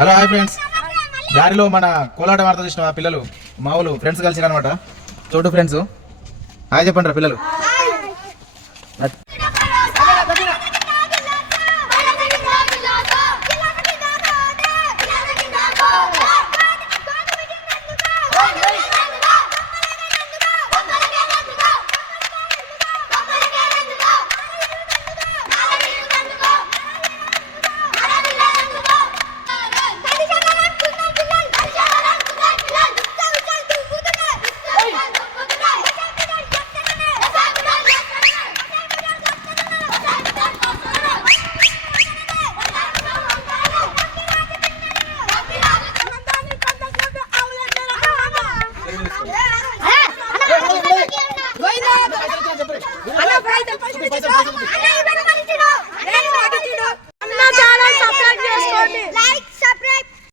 Hello hi friends. దారిలో మన కోలాట వార్త చూసిన పిల్లలు మా ఊళ్ళు ఫ్రెండ్స్ కలిసి అనమాట. చోటు ఫ్రెండ్స్ హాయ్ చెప్పండి రా పిల్లలు.